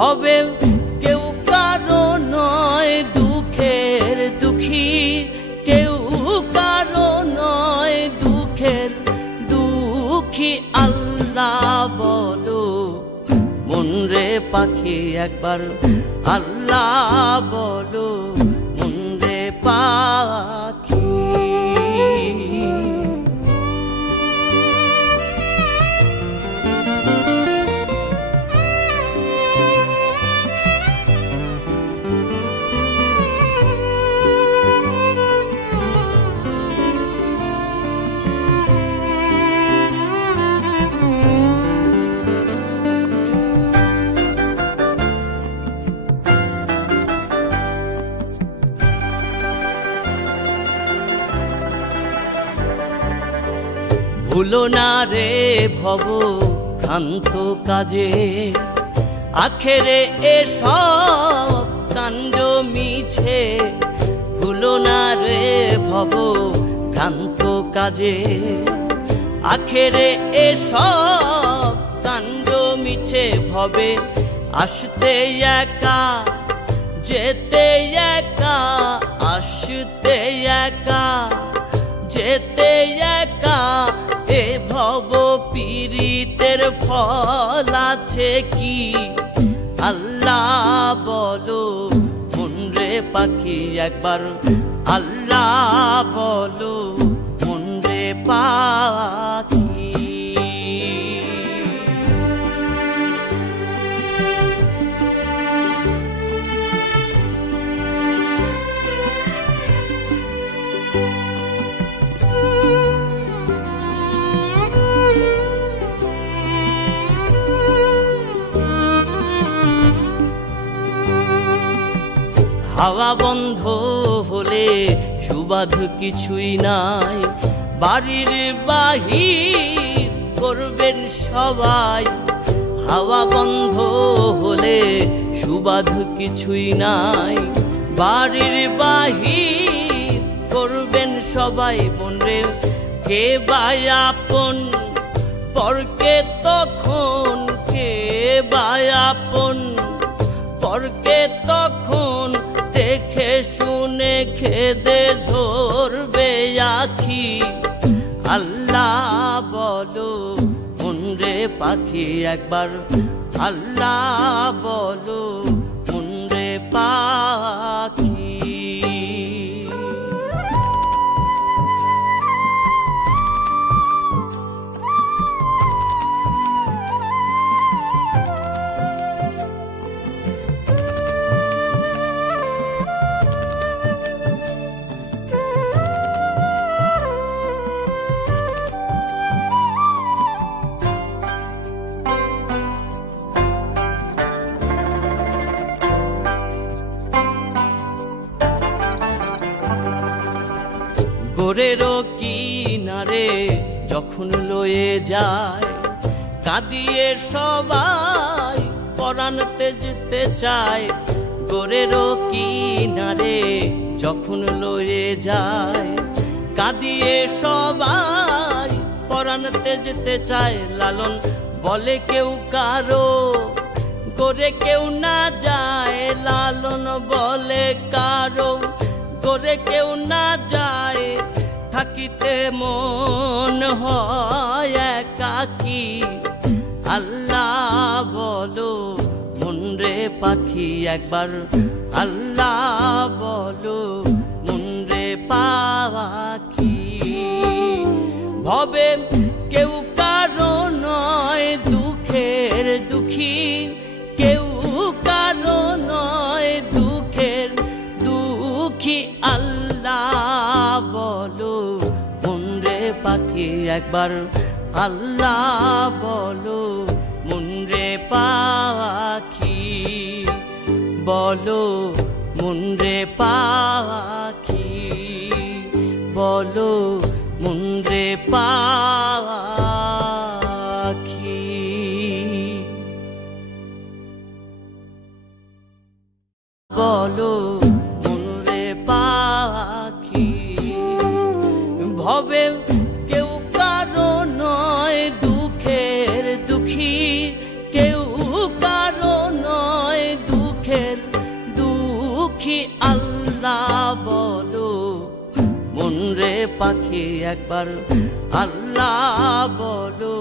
ভবে কেউ কারো নয় দুঃখের দুঃখী, কেউ কারো নয় দুঃখের দুঃখী। আল্লাহ বলো মন রে পাখি একবার, আল্লাহ বলো মন রে পাখি। ভুলো না রে ভব ভ্রান্ত কাজে, আখেরে এসব কাণ্ড মিছে। ভুলো না রে ভব ভ্রান্ত কাজে, আখেরে এসব কাণ্ড মিছে। ভবে আসতে একা, যেতে একা, আসতে একা, যেতে একা। এ ভব পীড়িতের ফল আছে কি? আল্লাহ বলো মন রে পাখি একবার, আল্লাহ বলো মন রে পাখি। হাওয়া বন্ধ হলে সুবাদ কিছুই নাই, বাড়ির বাহির করবেন সবাই। হাওয়া বন্ধ হলে সুবাদ কিছুই নাই, বাড়ির বাহির করবেন সবাই। মন রে কে বাই আপন পরকে তখন, কে বাই আপন পরকে তখন। দেখে শুনে খেদে ঝরবে আখি। আল্লাহ বলো মন রে পাখি একবার, আল্লাহ বলো মন রে পাখি। গোরেরও কিনারে যখন লয়ে যায়, কাঁদিয়ে সবাই পরাণতে যেতে চায়। গোরেরও কিনারে যখন লয়ে যায়, কাঁদিয়ে সবাই পরাণতে যেতে চায়। লালন বলে কেউ কারো গোরে কেউ না যায়, লালন বলে কারো গোরে কেউ না যায়। থাকিতে মন হয় একাকী। আল্লাহ বলো মন রে পাখি একবার, আল্লাহ বলো মন রে পাখি। ভবে কেউ কারো নয় দুঃখের দুঃখী, কেউ কারো নয় দুঃখের দুঃখী। আল্লাহ বলো মন রে পাখি একবার, আল্লাহ বলো মন রে পাখি। বলো মন রে পাখি, বলো মন রে পাখি। বলো মন রে পাখি। ভবে কেউ কারো নয় দুঃখের দুঃখী, কেউ কারো নয় আল্লাহ বলো, মন রে পাখি একবার আল্লাহ বলো।